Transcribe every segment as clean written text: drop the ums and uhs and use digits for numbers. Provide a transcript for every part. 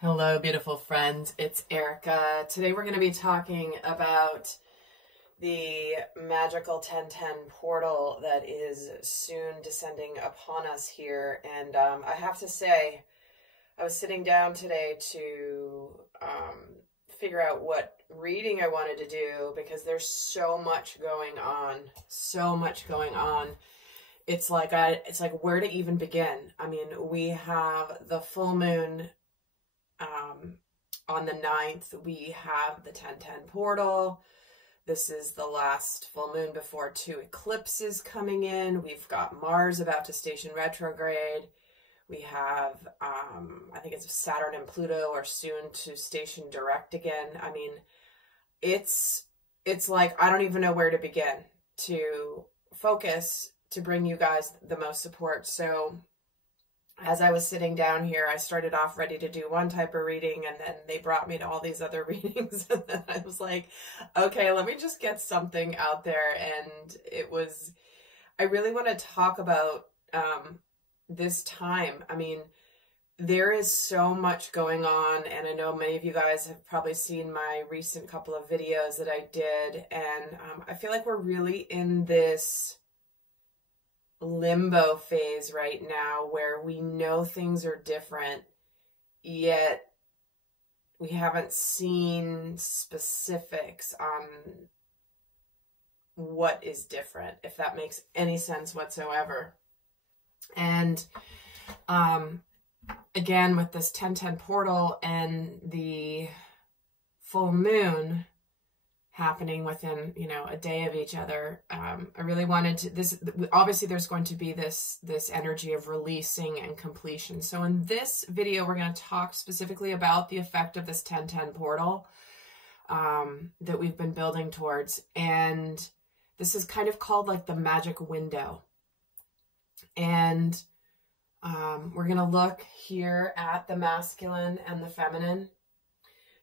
Hello, beautiful friends. It's Erica. Today we're going to be talking about the magical 1010 portal that is soon descending upon us here. And I have to say, I was sitting down today to figure out what reading I wanted to do because there's so much going on. So much going on. It's like where to even begin. I mean, we have the full moon on the 9th. We have the 1010 portal. This is the last full moon before 2 eclipses coming in. We've got Mars about to station retrograde. We have, I think it's Saturn and Pluto are soon to station direct again. I mean, it's like, I don't even know where to begin to focus to bring you guys the most support. So as I was sitting down here, I started off ready to do one type of reading, and then they brought me to all these other readings. And then I was like, okay, let me just get something out there. And I really want to talk about this time. I mean, there is so much going on, and I know many of you guys have probably seen my recent couple of videos that I did, and I feel like we're really in this limbo phase right now where we know things are different, yet we haven't seen specifics on what is different, if that makes any sense whatsoever. And again, with this 1010 portal and the full moon happening within, a day of each other, I really wanted to, obviously there's going to be this energy of releasing and completion. So in this video, we're going to talk specifically about the effect of this 1010 portal that we've been building towards. And this is kind of called like the magic window. And we're going to look here at the masculine and the feminine,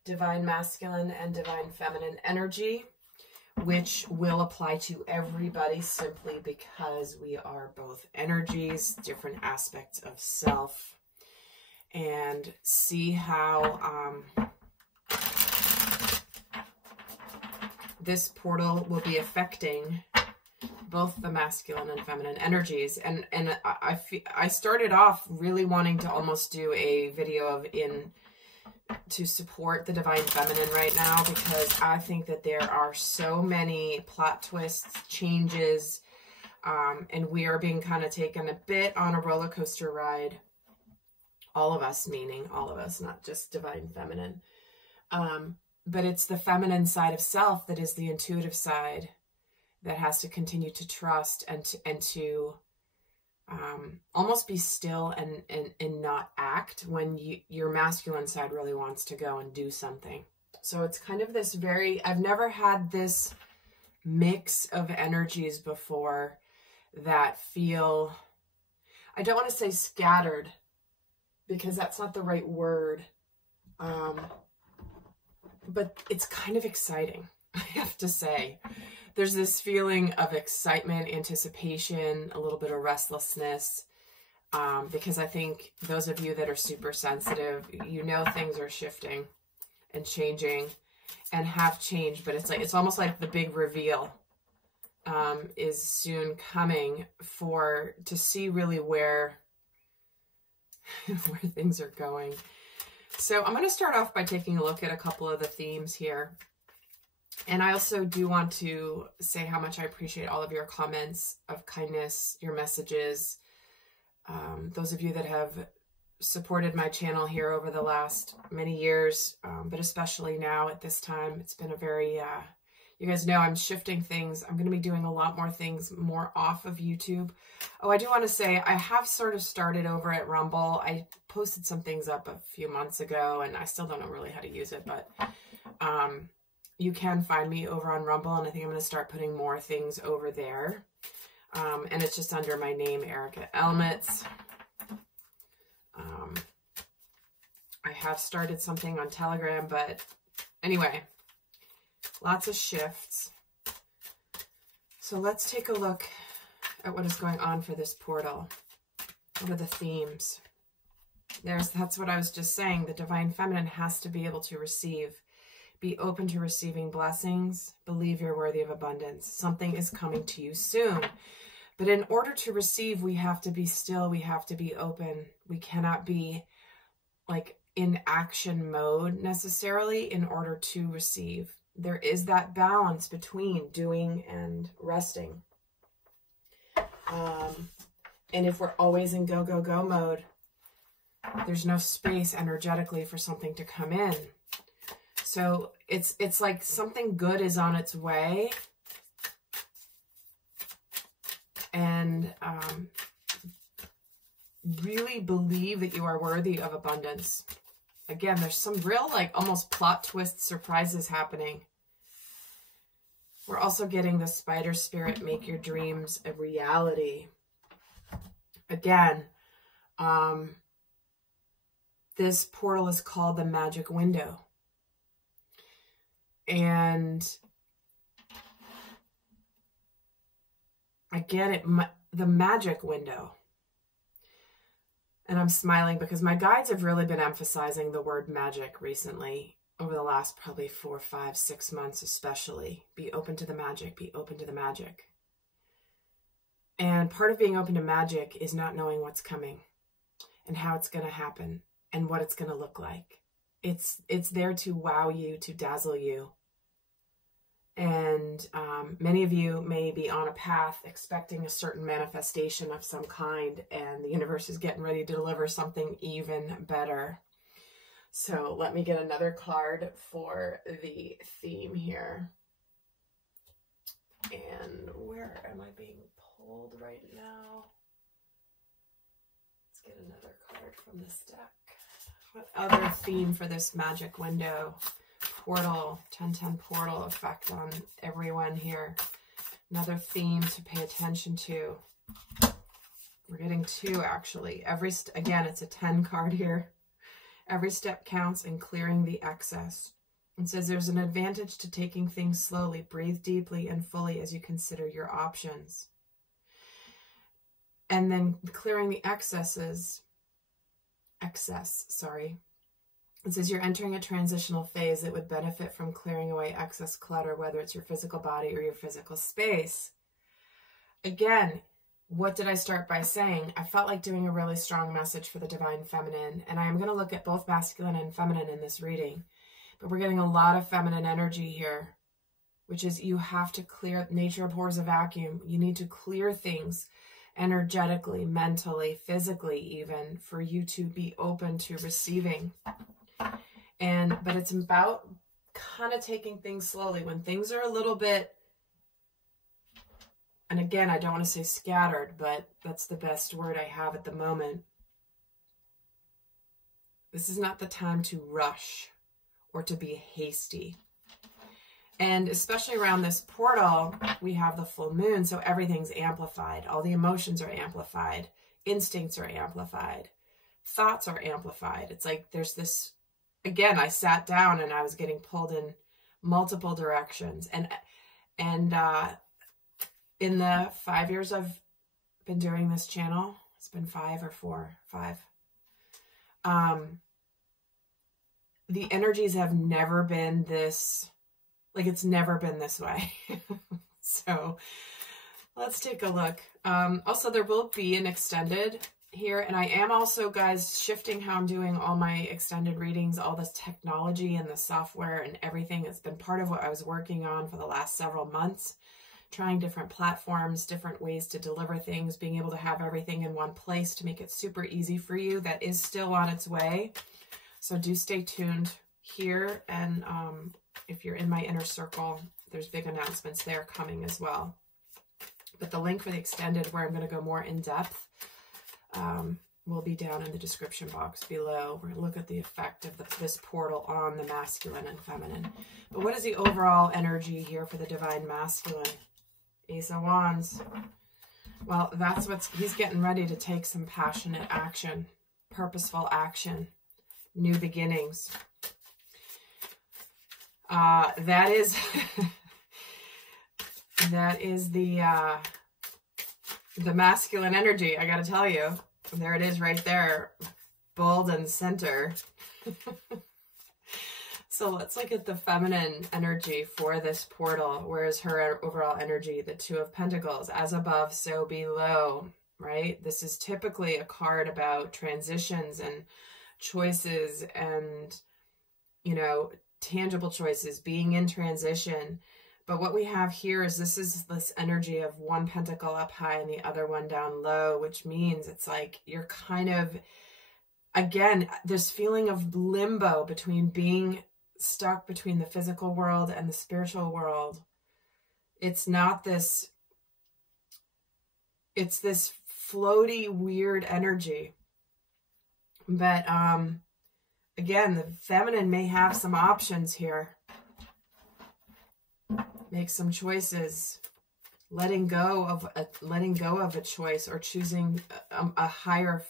divine masculine and divine feminine energy, which will apply to everybody simply because we are both energies, different aspects of self, and see how this portal will be affecting both the masculine and feminine energies. And I started off really wanting to almost do a video to support the divine feminine right now, because I think that there are so many plot twists, changes, and we are being kind of taken a bit on a roller coaster ride. All of us, meaning all of us, not just divine feminine. But it's the feminine side of self that is the intuitive side that has to continue to trust and to almost be still and not act when your masculine side really wants to go and do something. So it's kind of this I've never had this mix of energies before that feel, I don't want to say scattered because that's not the right word, but it's kind of exciting, I have to say. There's this feeling of excitement, anticipation, a little bit of restlessness, because I think those of you that are super sensitive, things are shifting and changing and have changed, but it's almost like the big reveal is soon coming to see really where things are going. So I'm going to start off by taking a look at a couple of the themes here. And I also do want to say how much I appreciate all of your comments of kindness, your messages. Those of you that have supported my channel here over the last many years, but especially now at this time, it's been a very, you guys know I'm shifting things. I'm going to be doing a lot more things more off of YouTube. Oh, I do want to say I have sort of started over at Rumble. I posted some things up a few months ago, and I still don't know really how to use it, but you can find me over on Rumble, and I think I'm going to start putting more things over there. And it's just under my name, Erica Elmuts. I have started something on Telegram, but anyway, lots of shifts. So let's take a look at what is going on for this portal. What are the themes? That's what I was just saying. The divine feminine has to be able to receive. Be open to receiving blessings. Believe you're worthy of abundance. Something is coming to you soon. But in order to receive, we have to be still. We have to be open. We cannot be like in action mode necessarily in order to receive. There is that balance between doing and resting. And if we're always in go, go, go mode, there's no space energetically for something to come in. So it's like something good is on its way. And really believe that you are worthy of abundance. Again, there's some real like almost plot twist surprises happening. We're also getting the spider spirit, make your dreams a reality. Again, this portal is called the magic window. And again, the magic window. And I'm smiling because my guides have really been emphasizing the word magic recently, over the last probably 4, 5, 6 months especially. Be open to the magic, be open to the magic. And part of being open to magic is not knowing what's coming and how it's going to happen and what it's going to look like. It's there to wow you, to dazzle you. And many of you may be on a path expecting a certain manifestation of some kind, and the universe is getting ready to deliver something even better. So let me get another card for the theme here. And where am I being pulled right now? Let's get another card from this deck. What other theme for this magic window? Portal, 10-10 portal effect on everyone here. Another theme to pay attention to. We're getting 2 actually. Again, it's a 10 card here. Every step counts in clearing the excess. It says there's an advantage to taking things slowly. Breathe deeply and fully as you consider your options. And then clearing the excess. It says you're entering a transitional phase that would benefit from clearing away excess clutter, whether it's your physical body or your physical space. Again, what did I start by saying? I felt like doing a really strong message for the divine feminine, and I am going to look at both masculine and feminine in this reading. But we're getting a lot of feminine energy here, which is you have to clear. Nature abhors a vacuum. You need to clear things energetically, mentally, physically even, for you to be open to receiving. But it's about kind of taking things slowly. When things are a little bit, and again, I don't want to say scattered, but that's the best word I have at the moment. This is not the time to rush or to be hasty. And especially around this portal, we have the full moon, so everything's amplified. All the emotions are amplified. Instincts are amplified. Thoughts are amplified. It's like there's this, again, I sat down and I was getting pulled in multiple directions. And in the 5 years I've been doing this channel, it's been 5 or 4, 5. The energies have never been this, like it's never been this way. So let's take a look. Also, there will be an extended here. And I am also, guys, shifting how I'm doing all my extended readings, all this technology and the software and everything. It's been part of what I was working on for the last several months. Trying different platforms, different ways to deliver things, being able to have everything in one place to make it super easy for you. That is still on its way. So do stay tuned here. And if you're in my inner circle, there's big announcements there coming as well. But the link for the extended, where I'm going to go more in depth, will be down in the description box below. We're going to look at the effect of this portal on the masculine and feminine. But what is the overall energy here for the divine masculine? Ace of Wands. Well, that's he's getting ready to take some passionate action, purposeful action, new beginnings. That is the masculine energy. I got to tell you, there it is right there. bold and center. So let's look at the feminine energy for this portal. Where is her overall energy? The Two of Pentacles. As above, so below, right? This is typically a card about transitions and choices and, you know, tangible choices, being in transition. But what we have here is this energy of one pentacle up high and the other one down low, which means it's like you're kind of, again, this feeling of limbo between being stuck between the physical world and the spiritual world. It's not this, it's this floaty, weird energy. But again, the feminine may have some options here. Make some choices, letting go of a choice, or choosing a higher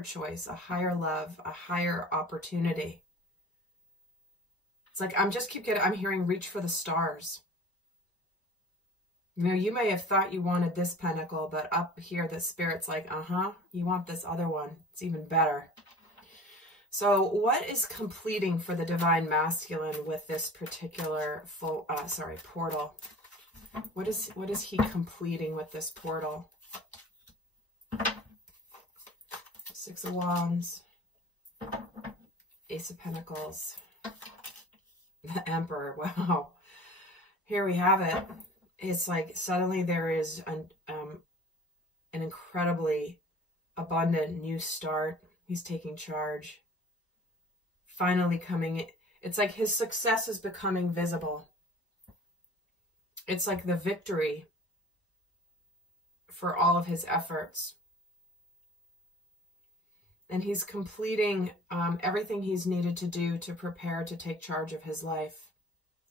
choice, a higher love, a higher opportunity. It's like I'm hearing reach for the stars. You know, you may have thought you wanted this pentacle, but up here the Spirit's like, you want this other one. It's even better. So what is completing for the Divine Masculine with this particular portal? What is he completing with this portal? Six of Wands, Ace of Pentacles, the Emperor. Wow. Here we have it. It's like suddenly there is an incredibly abundant new start. He's taking charge. Finally coming in. It's like his success is becoming visible. It's like the victory for all of his efforts. And he's completing everything he's needed to do to prepare to take charge of his life.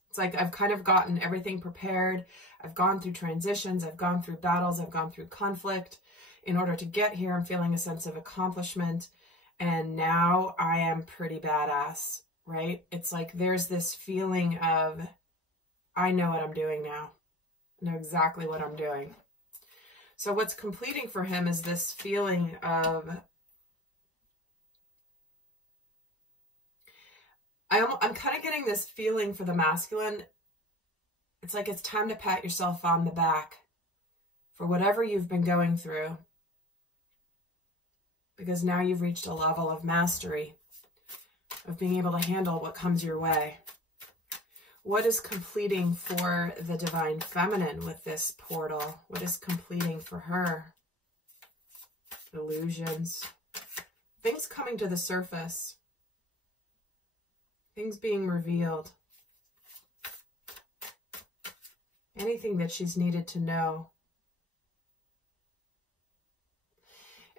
It's like I've kind of gotten everything prepared. I've gone through transitions. I've gone through battles. I've gone through conflict. In order to get here, I'm feeling a sense of accomplishment. And now I am pretty badass, right? It's like there's this feeling of, I know what I'm doing now. I know exactly what I'm doing. So what's completing for him is this feeling of, I'm kind of getting this feeling for the masculine. It's like it's time to pat yourself on the back for whatever you've been going through. Because now you've reached a level of mastery, of being able to handle what comes your way. What is completing for the Divine Feminine with this portal? What is completing for her? Illusions. Things coming to the surface. Things being revealed. Anything that she's needed to know.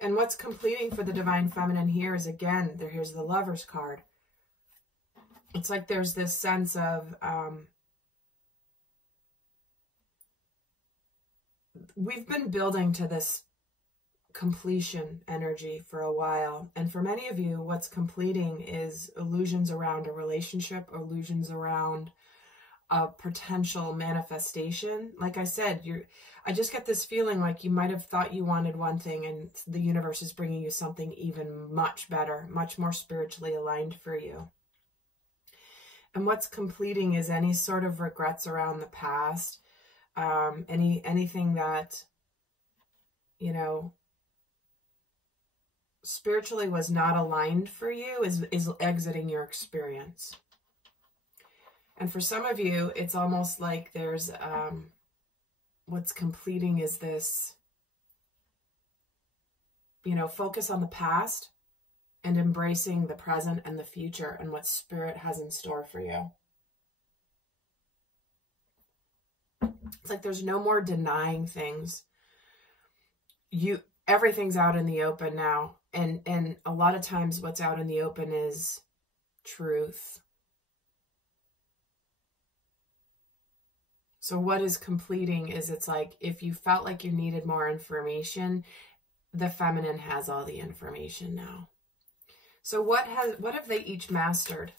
And what's completing for the Divine Feminine here is, again, here's the Lover's card. It's like there's this sense of, we've been building to this completion energy for a while. And for many of you, what's completing is illusions around a relationship, illusions around a potential manifestation. Like I said, I just get this feeling like you might have thought you wanted one thing and the universe is bringing you something even much better, much more spiritually aligned for you. And what's completing is any sort of regrets around the past, anything that, you know, spiritually was not aligned for you is exiting your experience. And for some of you, it's almost like there's, what's completing is this, you know, focus on the past and embracing the present and the future and what Spirit has in store for you. It's like there's no more denying things. Everything's out in the open now. And a lot of times what's out in the open is truth. So what is completing is, it's like if you felt like you needed more information, the feminine has all the information now. So what have they each mastered?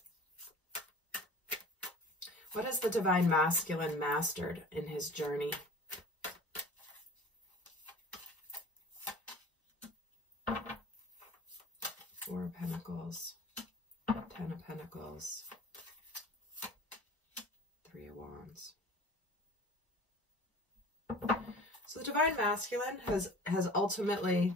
What has the Divine Masculine mastered in his journey? Four of Pentacles, 10 of Pentacles, 3 of Wands. So the Divine Masculine has ultimately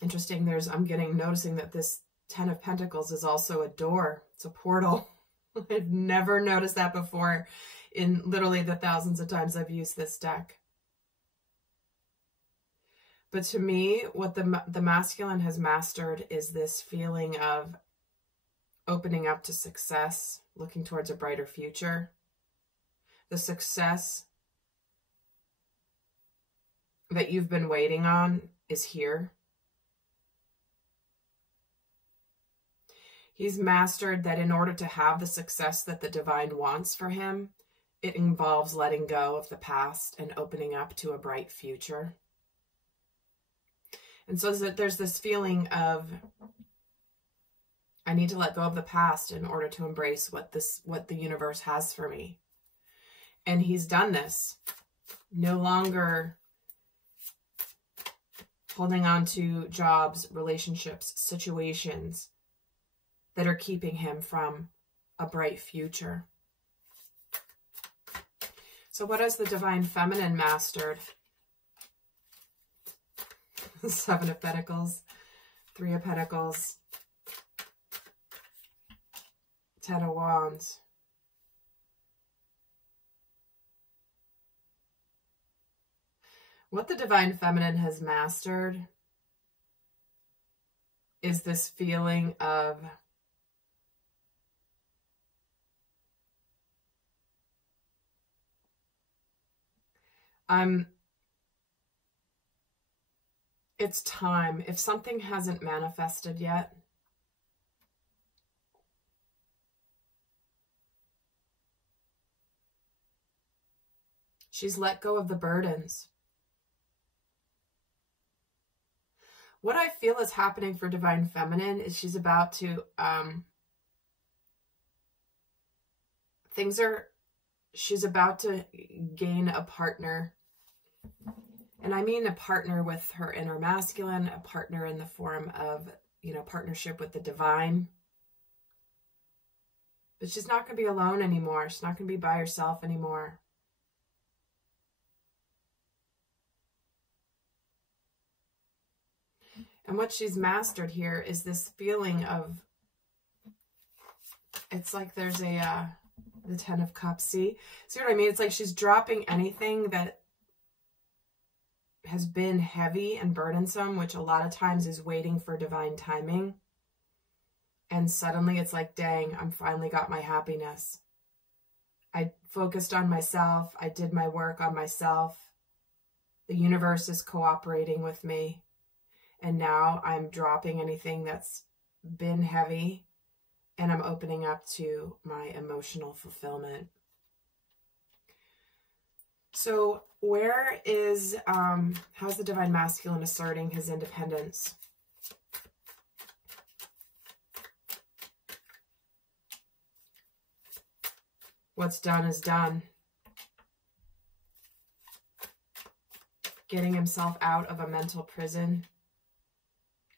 interesting. I'm noticing that this 10 of Pentacles is also a door. It's a portal. I've never noticed that before in literally the thousands of times I've used this deck. But to me, what the masculine has mastered is this feeling of opening up to success, looking towards a brighter future. The success that you've been waiting on is here. He's mastered that in order to have the success that the divine wants for him, it involves letting go of the past and opening up to a bright future. And so there's this feeling of, I need to let go of the past in order to embrace what the universe has for me. And he's done this. No longer holding on to jobs, relationships, situations that are keeping him from a bright future. So what has the Divine Feminine mastered? 7 of Pentacles, 3 of Pentacles, 10 of Wands. What the Divine Feminine has mastered is this feeling of it's time. If something hasn't manifested yet, she's let go of the burdens. What I feel is happening for Divine Feminine is she's about to, she's about to gain a partner. And I mean a partner with her inner masculine, a partner in the form of, partnership with the divine. But she's not going to be alone anymore. She's not going to be by herself anymore. And what she's mastered here is this feeling of, it's like there's the 10 of Cups. See what I mean? It's like she's dropping anything that has been heavy and burdensome, which a lot of times is waiting for divine timing. And suddenly it's like, dang, I'm finally got my happiness. I focused on myself. I did my work on myself. The universe is cooperating with me. And now I'm dropping anything that's been heavy and I'm opening up to my emotional fulfillment. So where is, how's the Divine Masculine asserting his independence? What's done is done. Getting himself out of a mental prison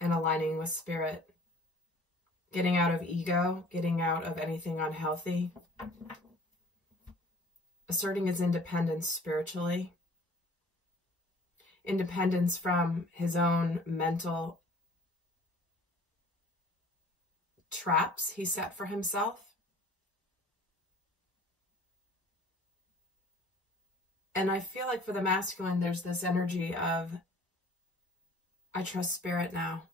and aligning with spirit. Getting out of ego, getting out of anything unhealthy. Asserting his independence spiritually. Independence from his own mental traps he set for himself. And I feel like for the masculine, there's this energy of, I trust spirit now.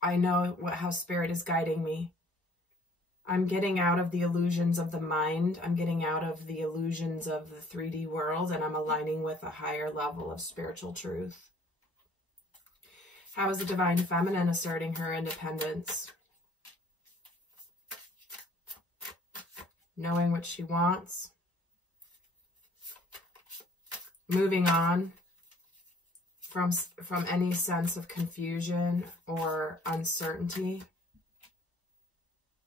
I know how spirit is guiding me. I'm getting out of the illusions of the mind. I'm getting out of the illusions of the 3D world, and I'm aligning with a higher level of spiritual truth. How is the Divine Feminine asserting her independence? Knowing what she wants. Moving on from any sense of confusion or uncertainty.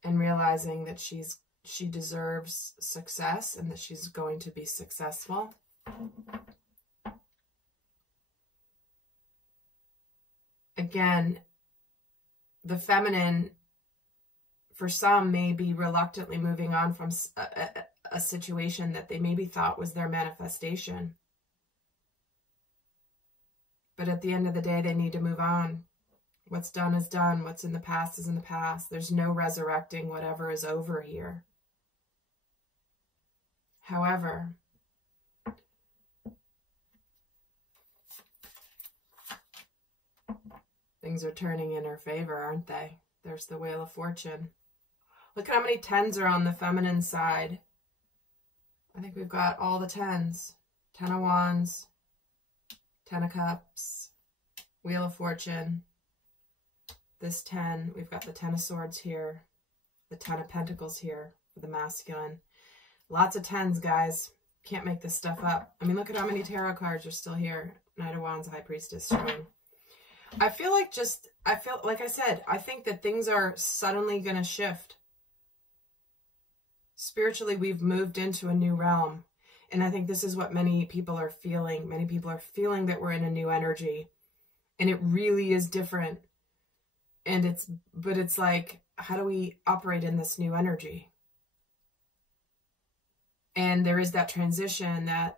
And realizing that she deserves success and that she's going to be successful. again, the feminine, for some, may be reluctantly moving on from a situation that they maybe thought was their manifestation. But at the end of the day, they need to move on. What's done is done. What's in the past is in the past. There's no resurrecting whatever is over here. However, things are turning in her favor, aren't they? There's the Wheel of Fortune. Look at how many 10s are on the feminine side. I think we've got all the 10s. 10 of Wands, 10 of Cups, Wheel of Fortune. This 10, we've got the 10 of Swords here, the 10 of Pentacles here for the masculine. Lots of 10s, guys. Can't make this stuff up. I mean, look at how many tarot cards are still here. Knight of Wands, High Priestess, Strong. I feel like like I said, I think that things are suddenly going to shift. Spiritually, we've moved into a new realm. And I think this is what many people are feeling. Many people are feeling that we're in a new energy. And it really is different. And but it's like, how do we operate in this new energy? And there is that transition, that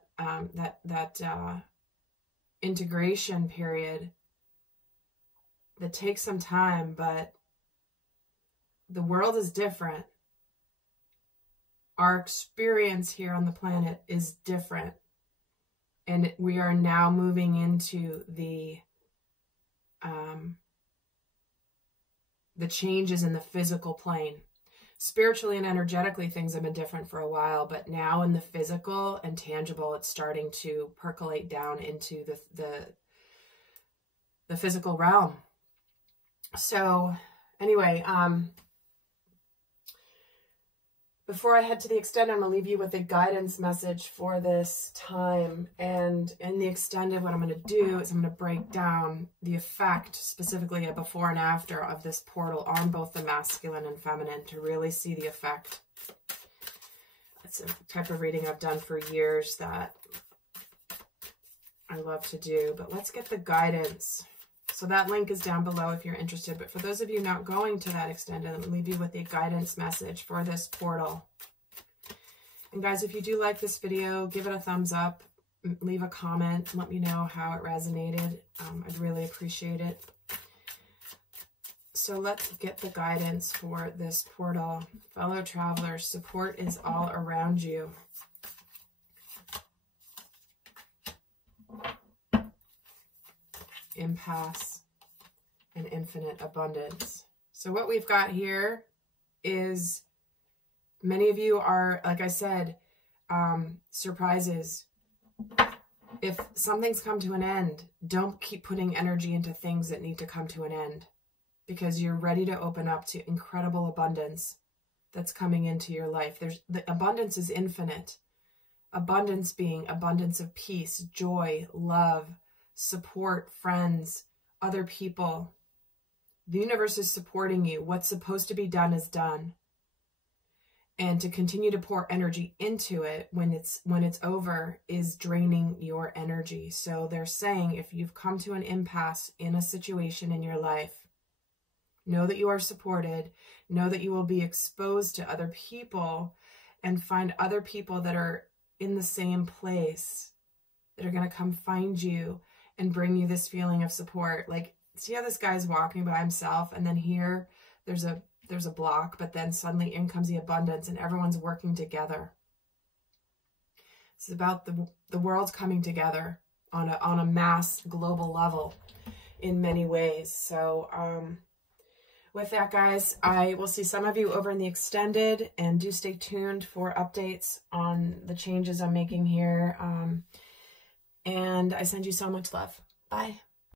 integration period that takes some time, but the world is different. Our experience here on the planet is different. And we are now moving into the changes in the physical plane. Spiritually and energetically, things have been different for a while, but now in the physical and tangible, it's starting to percolate down into the physical realm. So anyway, before I head to the extended, I'm going to leave you with a guidance message for this time. And in the extended, what I'm going to do is I'm going to break down the effect, specifically a before and after, of this portal on both the masculine and feminine to really see the effect. It's a type of reading I've done for years that I love to do. But let's get the guidance. So that link is down below if you're interested. But for those of you not going to that extended, I'll leave you with a guidance message for this portal. And guys, if you do like this video, give it a thumbs up, leave a comment, let me know how it resonated. I'd really appreciate it. So let's get the guidance for this portal. Fellow travelers, support is all around you. Impasse and infinite abundance. So what we've got here is, many of you are, like I said, surprises. If something's come to an end, don't keep putting energy into things that need to come to an end, because you're ready to open up to incredible abundance that's coming into your life. The abundance is infinite. Abundance being abundance of peace, joy, love, support, friends, other people. The universe is supporting you. What's supposed to be done is done. And to continue to pour energy into it when it's over is draining your energy. So they're saying, if you've come to an impasse in a situation in your life, know that you are supported. Know that you will be exposed to other people and find other people that are in the same place that are going to come find you and bring you this feeling of support. Like, see how this guy's walking by himself, and then here there's a block, but then suddenly in comes the abundance and everyone's working together. It's about the world coming together on a mass global level in many ways. So with that, guys, I will see some of you over in the extended, and do stay tuned for updates on the changes I'm making here. And I send you so much love. Bye.